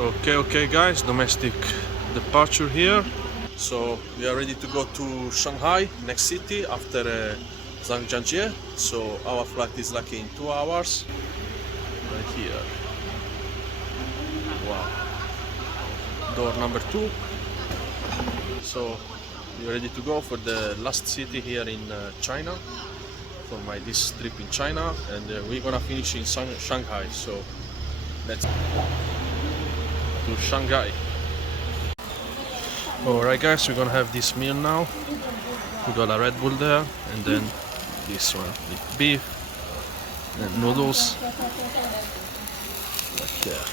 Okay guys, domestic departure here. So we are ready to go to Shanghai, next city after Zhangjiajie. So our flight is like in 2 hours. Right here. Wow. Door number 2. So we're ready to go for the last city here in China for this trip in China, and we're gonna finish in Shanghai. So let's to Shanghai. Alright guys, we're gonna have this meal now. We got a Red Bull there, and then this one with beef and noodles right there.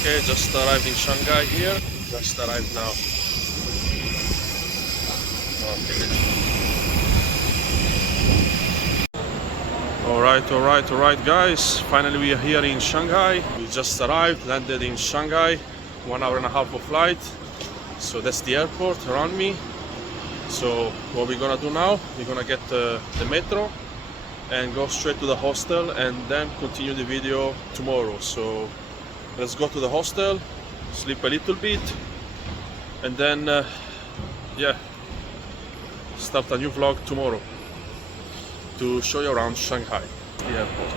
Okay, just arrived in Shanghai here. Just arrived now. Alright guys. Finally we are here in Shanghai. We just arrived, landed in Shanghai. 1 hour and a half of flight. So that's the airport around me. So what we're gonna do now, we're gonna get the metro and go straight to the hostel and then continue the video tomorrow. So let's go to the hostel, sleep a little bit, and then yeah, start a new vlog tomorrow to show you around Shanghai, the airport.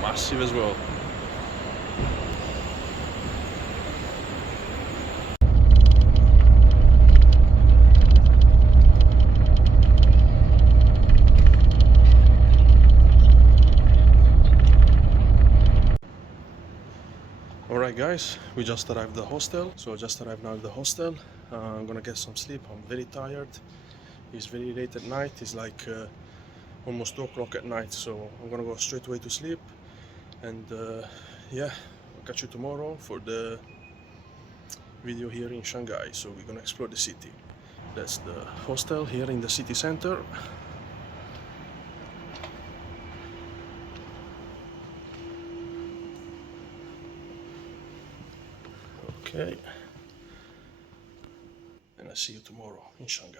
Massive as well. Alright guys, we just arrived at the hostel. So I just arrived now at the hostel. I'm gonna get some sleep. I'm very tired. It's very late at night. It's like almost 2 o'clock at night. So I'm gonna go straight away to sleep. And yeah, I'll catch you tomorrow for the video here in Shanghai. So we're gonna explore the city. That's the hostel here in the city center. Okay, and I'll see you tomorrow in Shanghai.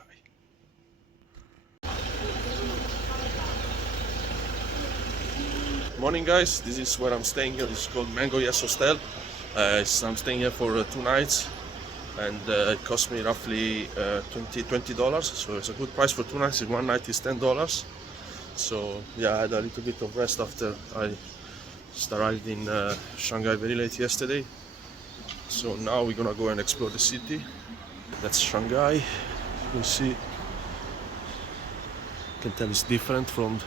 Morning guys, this is where I'm staying here. It's called Mango Yes Hostel. I'm staying here for 2 nights, and it cost me roughly $20. So it's a good price for 2 nights. 1 night is $10. So yeah, I had a little bit of rest after I just arrived in Shanghai very late yesterday. So now we're gonna go and explore the city. That's Shanghai. You see, you can tell it's different from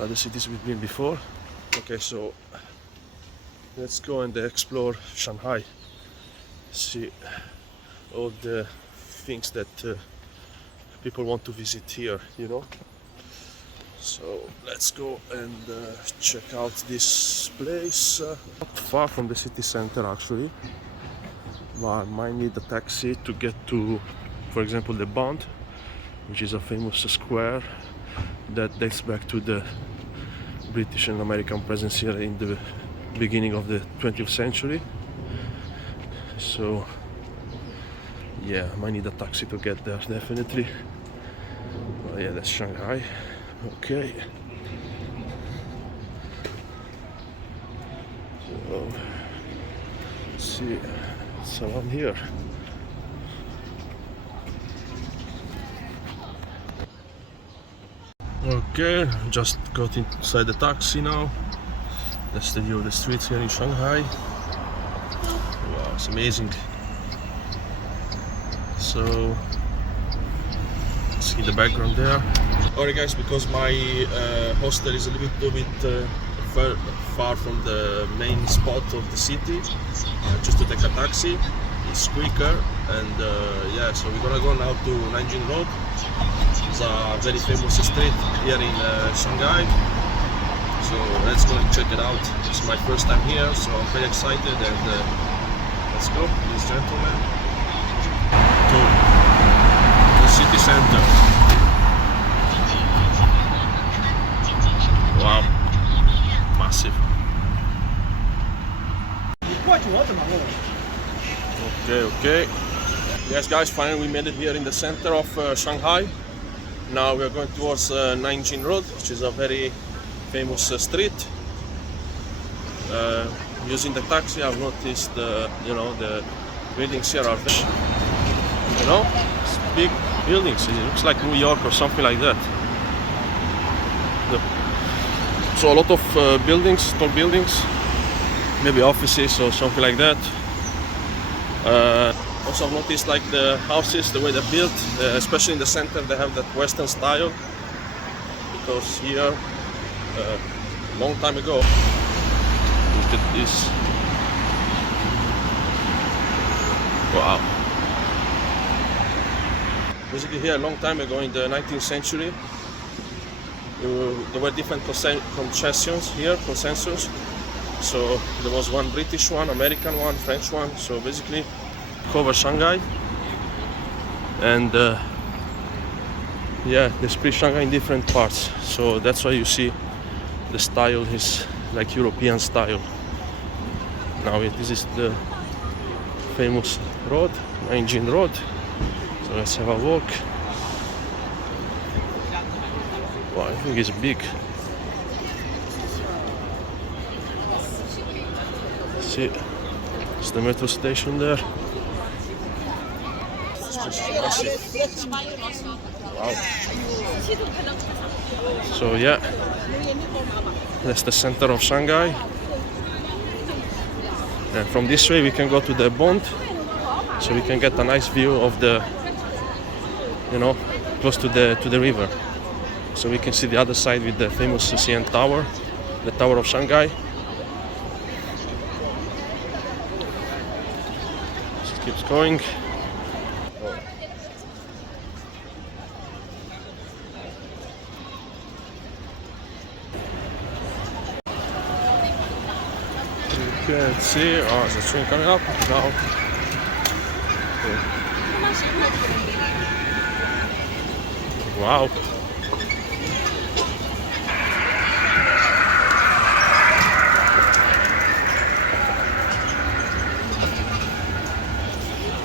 other cities we've been before. Okay, so let's go and explore Shanghai. See all the things that people want to visit here, you know. So let's go and check out this place. Not far from the city center actually. But I might need a taxi to get to, for example, the Bund, which is a famous square that dates back to the British and American presence here in the beginning of the 20th century. So yeah, I might need a taxi to get there, definitely. But yeah, that's Shanghai. Okay. So let's see. So I'm here. Okay, just got inside the taxi now. That's the view of the streets here in Shanghai. Wow, it's amazing. So, see the background there. Alright guys, because my hostel is a little bit far from the main spot of the city, just to take a taxi. It's quicker, and yeah, so we're gonna go now to Nanjing Road. It's a very famous street here in Shanghai. So let's go and check it out. It's my first time here, so I'm very excited, and let's go, ladies and gentlemen, to the city center. Wow, massive. Okay. Yes, guys, finally we made it here in the center of Shanghai. Now we are going towards Nanjing Road, which is a very famous street. Using the taxi, I've noticed you know, the buildings here are very, you know, it's big buildings. It looks like New York or something like that. So a lot of buildings, tall buildings, maybe offices or something like that. Also, I've noticed like the houses, the way they're built, especially in the center, they have that Western style. Because here, long time ago, look at this. Wow. Basically, here a long time ago in the 19th century, there were different concessions here, consensus. So there was one British one, American one, French one. So basically cover Shanghai, and yeah, they split Shanghai in different parts. So that's why you see the style is like European style. Now this is the famous road, Nanjing Road. So let's have a walk. Wow, I think it's big. See, it's the metro station there. It's massive. Wow. So yeah, that's the center of Shanghai. And from this way we can go to the Bund, so we can get a nice view of the, you know, close to the river. So we can see the other side with the famous CN Tower, the Tower of Shanghai. Just keeps going. You can see, oh, there's a train coming up now. Okay. Wow.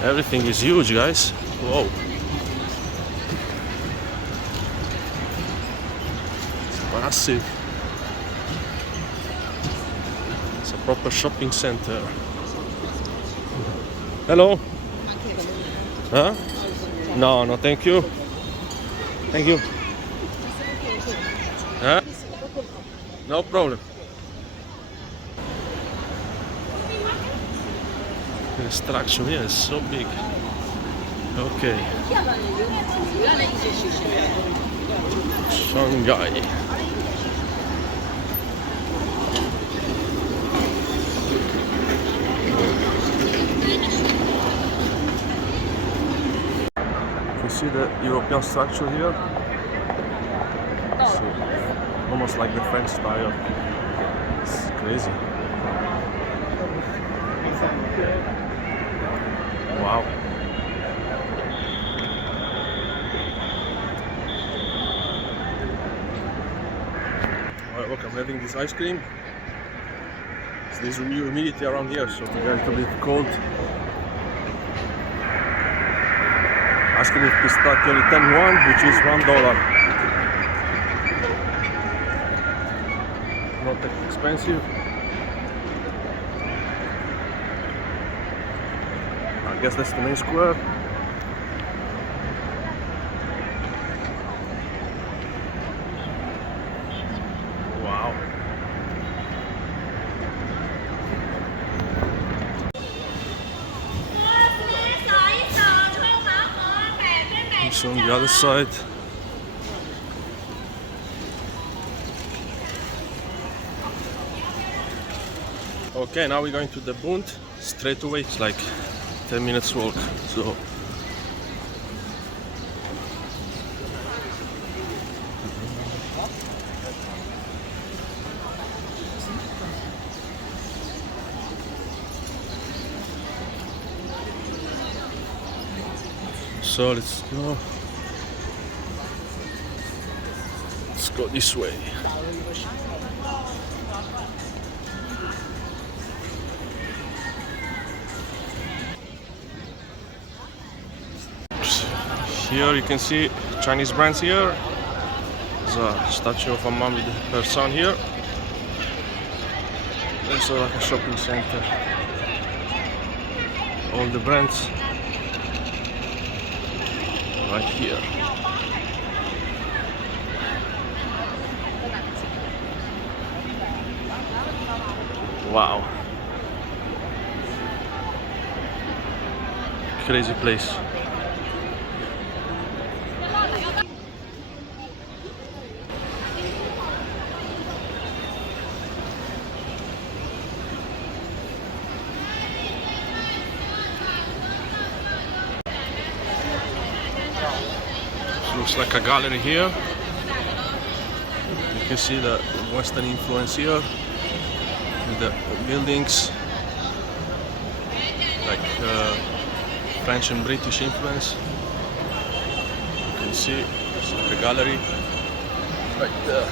Everything is huge, guys. Whoa. It's massive. It's a proper shopping center. Hello? Huh? No, thank you. Thank you. Huh? No problem. The structure here is so big. Okay. Shanghai. You see the European structure here? See, almost like the French style. It's crazy. Wow. Alright, look, I'm having this ice cream. So there's humidity around here, so it's a little bit cold. Ice cream with pistachio only 10 yuan, which is $1. Not that expensive. I guess that's the main square. Wow. It's on the other side. Okay, now we're going to the Bund straight away. It's like 10 minutes walk. So let's go. Let's go this way. Here you can see Chinese brands here. There's a statue of a mom with her son here. There's like a shopping center. All the brands right here. Wow. Crazy place. Looks like a gallery here. You can see the Western influence here with the buildings, like French and British influence. You can see it's like a gallery right there.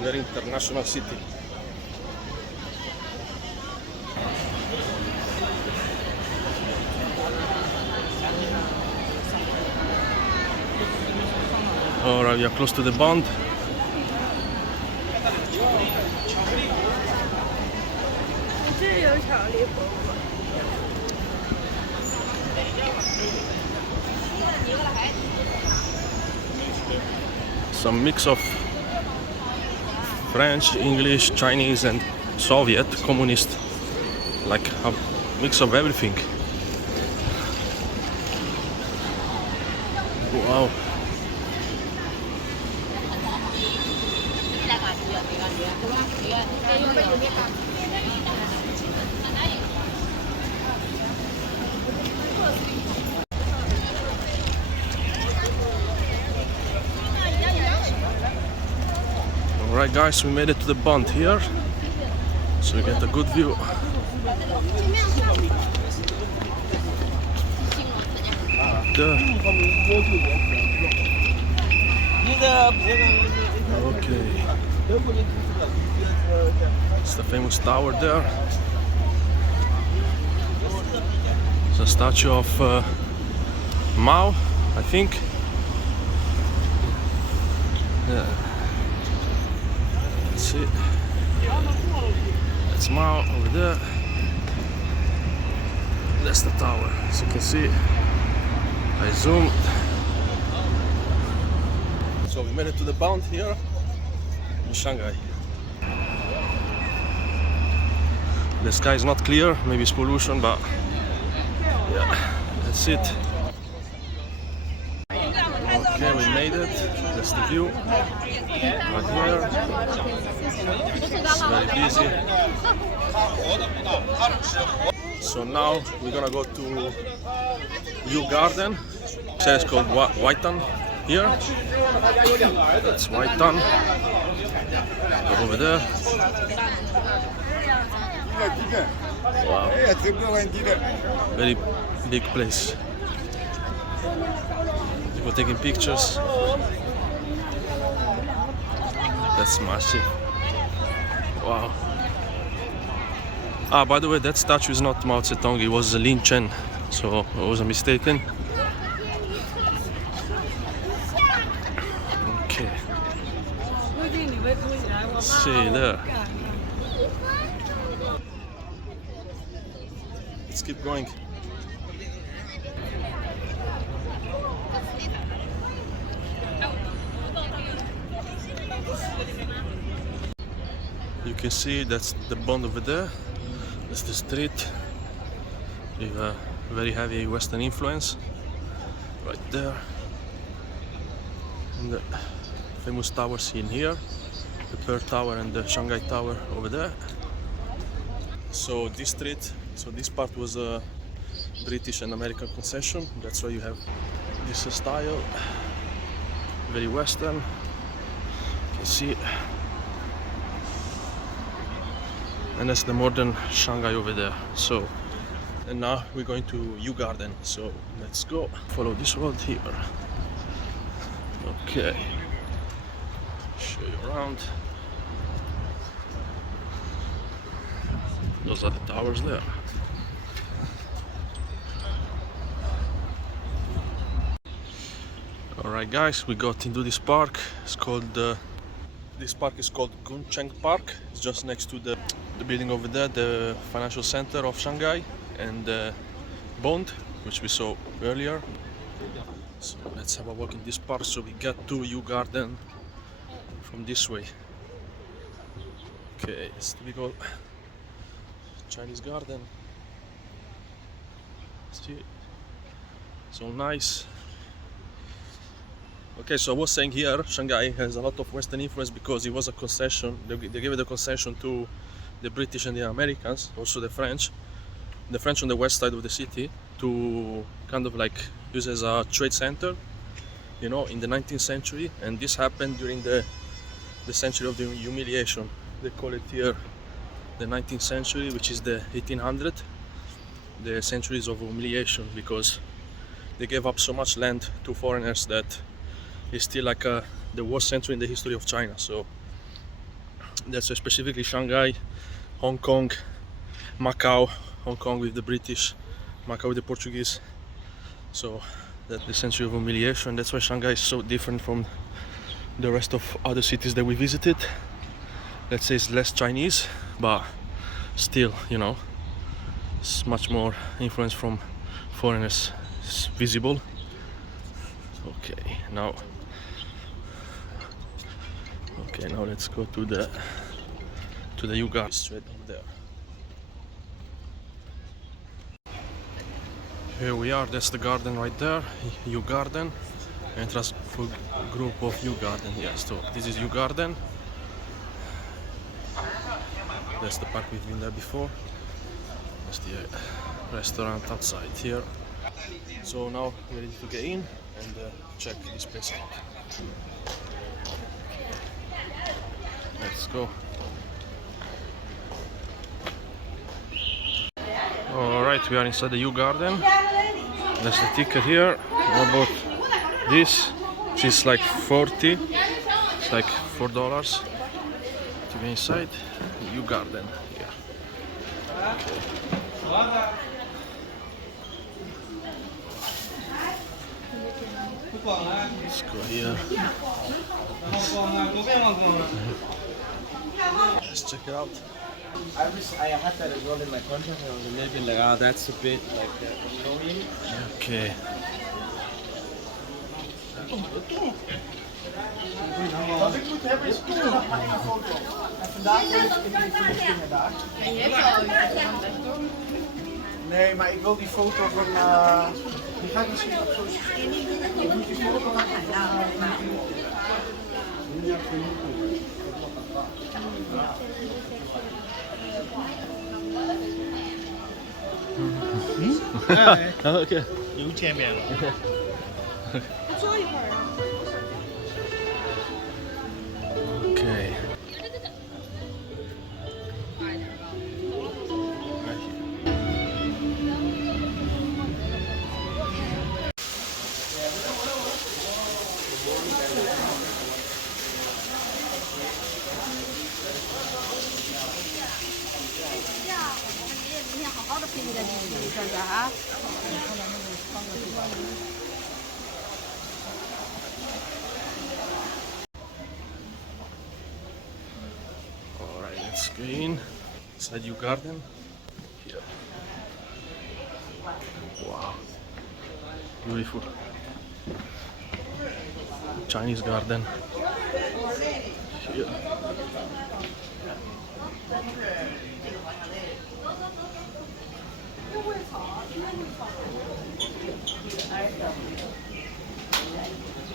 Very international city. Alright, we are close to the Bund. Some mix of French, English, Chinese and Soviet, communist, like a mix of everything. Wow. Alright guys, we made it to the Bund here, so we get a good view. Okay. It's the famous tower there. It's a statue of Mao, I think. Yeah. Let's see. That's Mao over there. That's the tower. As you can see, I zoomed. So we made it to the Bund here in Shanghai. The sky is not clear, maybe it's pollution, but yeah, that's it. Okay, we made it. That's the view. Right here. It's very busy. So now we're gonna go to New Garden. It's called Waitan here. That's Waitan. Over there. Wow. Very big place. People taking pictures. That's massive. Wow. Ah, by the way, that statue is not Mao Zedong, it was Lin Chen, so I was mistaken. Okay. See there. Let's keep going. You can see that's the Bund over there. That's the street with a very heavy Western influence right there. And the famous towers seen here, the Pearl Tower and the Shanghai Tower over there. So this street, so this part was a British and American concession. That's why you have this style, very Western. You can see, and that's the modern Shanghai over there. So, and now we're going to Yu Garden. So let's go. Follow this road here. Okay. Show you around. Those are the towers there. Alright guys, we got into this park. It's called this park is called Guncheng Park. It's just next to the building over there, the financial center of Shanghai, and Bund, which we saw earlier. So let's have a walk in this park. So we get to Yu Garden from this way. Okay, it's typical Chinese garden. See, so nice. Okay, so I was saying here, Shanghai has a lot of Western influence because it was a concession. They gave it a concession to the British and the Americans, also the French. The French on the west side of the city, to kind of like use as a trade center, you know, in the 19th century. And this happened during the century of the humiliation. They call it here the 19th century, which is the 1800, the centuries of humiliation, because they gave up so much land to foreigners that it's still like the worst century in the history of China. So that's specifically Shanghai, Hong Kong, Macau, Hong Kong with the British, Macau with the Portuguese. So that's the century of humiliation. That's why Shanghai is so different from the rest of other cities that we visited. Let's say it's less Chinese, but still, you know, it's much more influence from foreigners. It's visible. Okay, now let's go to the Yu Garden straight over there. Here we are. That's the garden right there, Yu Garden. Entrance for group of Yu Garden. Yes, so this is Yu Garden. That's the park we've been there before. That's the restaurant outside here. So now we're ready to get in and check this place out. Let's go. Alright, we are inside the Yu Garden. That's the ticket here. What about this? This is like 40. It's like $4 to be inside Yu Garden here. Let's go here. Let's check it out. I had that as well in my contract. I was a little bit like, ah, that's a bit like annoying. Okay. Wat ik moet hebben is nog maar één foto. En vandaag wil ik die dingen daar. En je hebt al Nee, maar ik wil die foto van... die ga ik misschien op social media. Je moet die foto Okay. 又见面了。坐一会儿。 Okay. Alright, let's go in inside Yu Garden. Here. Wow. Beautiful. Chinese garden. Here.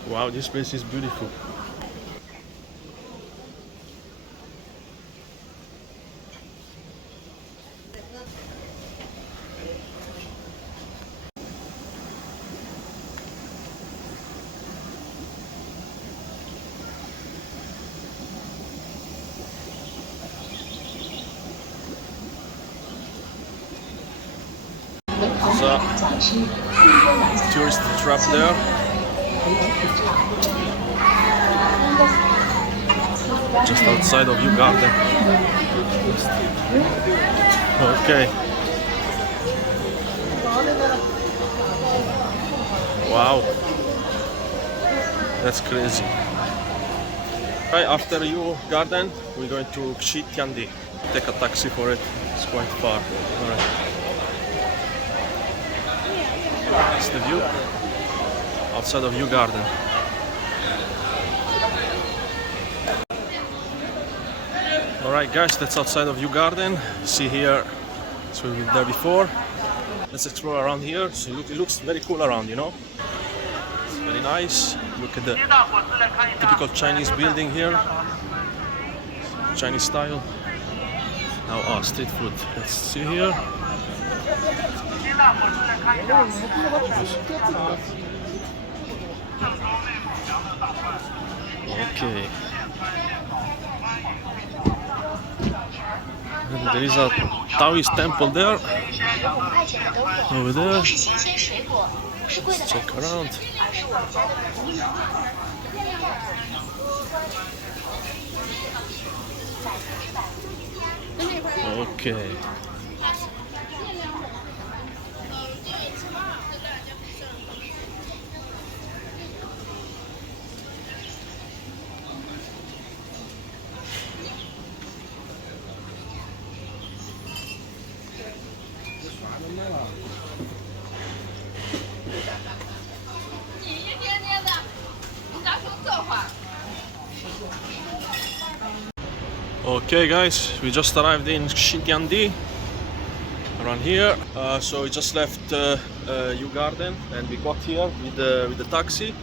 Wow, this place is beautiful. There's a tourist trap there. Just outside of Yew Garden. Okay. Wow. That's crazy. Right after Yew Garden, we're going to Xitiandi. Take a taxi for it. It's quite far. Alright. It's the view outside of Yew Garden. Alright guys, that's outside of Yew Garden. See here, so we were there before. Let's explore around here. So it looks very cool around, you know. It's very nice. Look at the typical Chinese building here. Chinese style. Now, street food. Let's see here. Okay. And there is a Taoist temple there. Over there. Let's check around. Okay. Okay guys, we just arrived in Xitiandi, around here. So we just left Yew Garden and we got here with the taxi.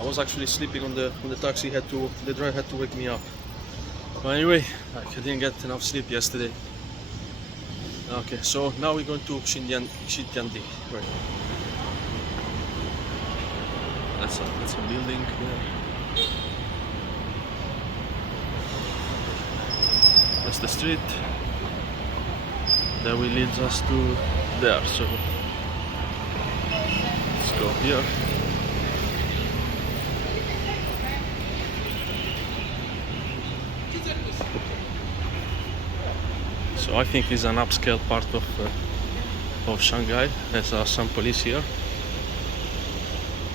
I was actually sleeping on the taxi. The driver had to wake me up. But anyway, I didn't get enough sleep yesterday. Okay, so now we're going to Xitiandi. Right. That's a building here. That's the street that will lead us to there. So let's go here. So I think it's an upscale part of Shanghai. There's some police here.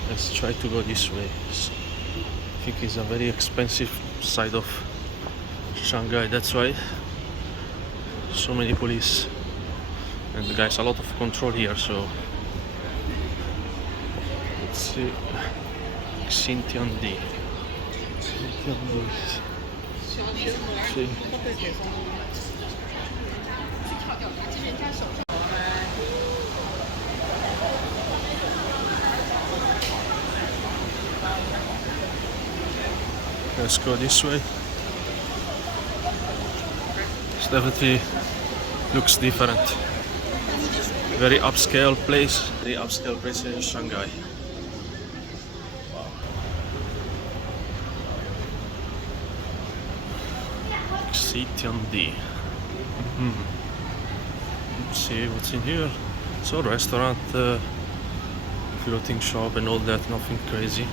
Let's try to go this way. I think it's a very expensive side of Shanghai, that's why so many police and guys, a lot of control here. So let's see. Xitiandi. See. Let's go this way. It definitely looks different. Very upscale place. Very upscale place in Shanghai. Xitiandi. Let's see what's in here. So restaurant, clothing shop and all that, nothing crazy.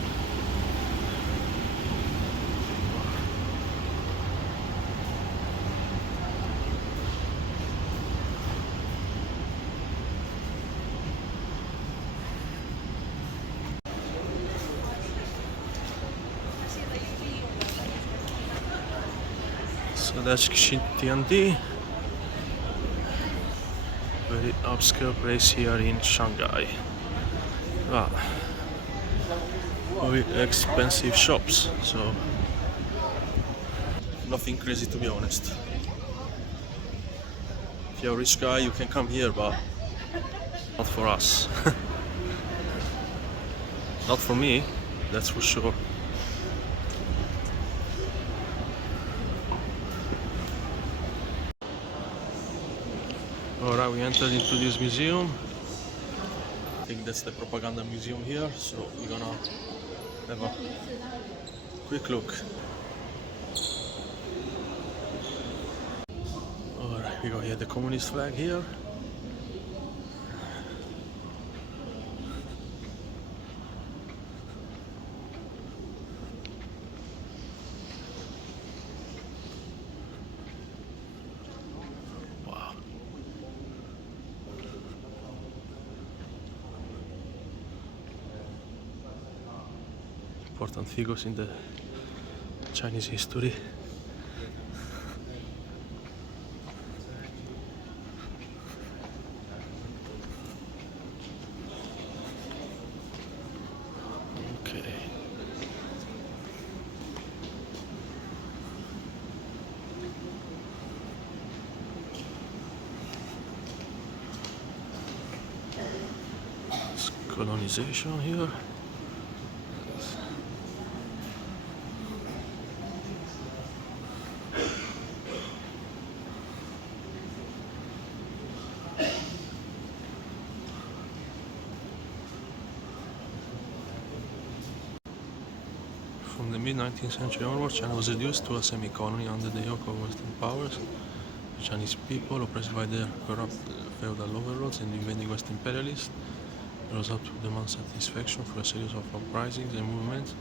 So that's Xitiandi, very upscale place here in Shanghai. Very expensive shops, so nothing crazy to be honest. If you're a rich guy, you can come here, but not for us. Not for me, that's for sure. Alright, we entered into this museum. I think that's the propaganda museum here, so we're gonna have a quick look. Alright, we got here the communist flag here. important figures in the Chinese history. Okay. It's colonization here. From the mid-19th century onwards, China was reduced to a semi-colony under the yoke of Western powers. The Chinese people, oppressed by their corrupt feudal overlords and invading West imperialists, rose up to demand satisfaction through a series of uprisings and movements.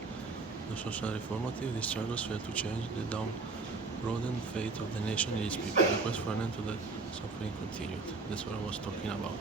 Though socially reformative, these struggles failed to change the downtrodden fate of the nation and its people. The quest for an end to the suffering continued. That's what I was talking about.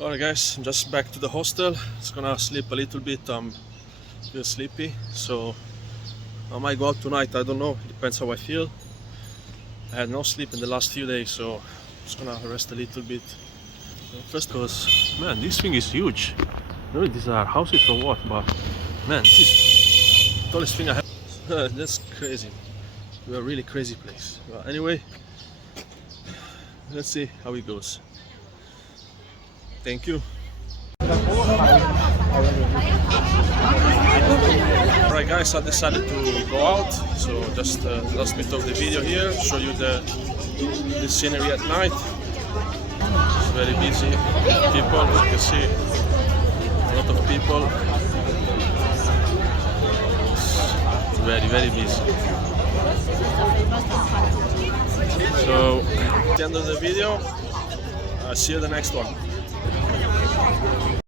Alright guys, I'm just back to the hostel. It's gonna sleep a little bit. I'm feel sleepy, so I might go out tonight. I don't know, it depends how I feel. I had no sleep in the last few days, so I'm just gonna rest a little bit. First, because man, this thing is huge. I don't know if these are houses or what, but man, this is the tallest thing I have. That's crazy. We're a really crazy place. But anyway, let's see how it goes. Thank you. Alright guys, I decided to go out, so just last bit of the video here, show you the scenery at night. It's very busy, people, as you can see, a lot of people. It's very, very busy. So, at the end of the video, I'll see you in the next one.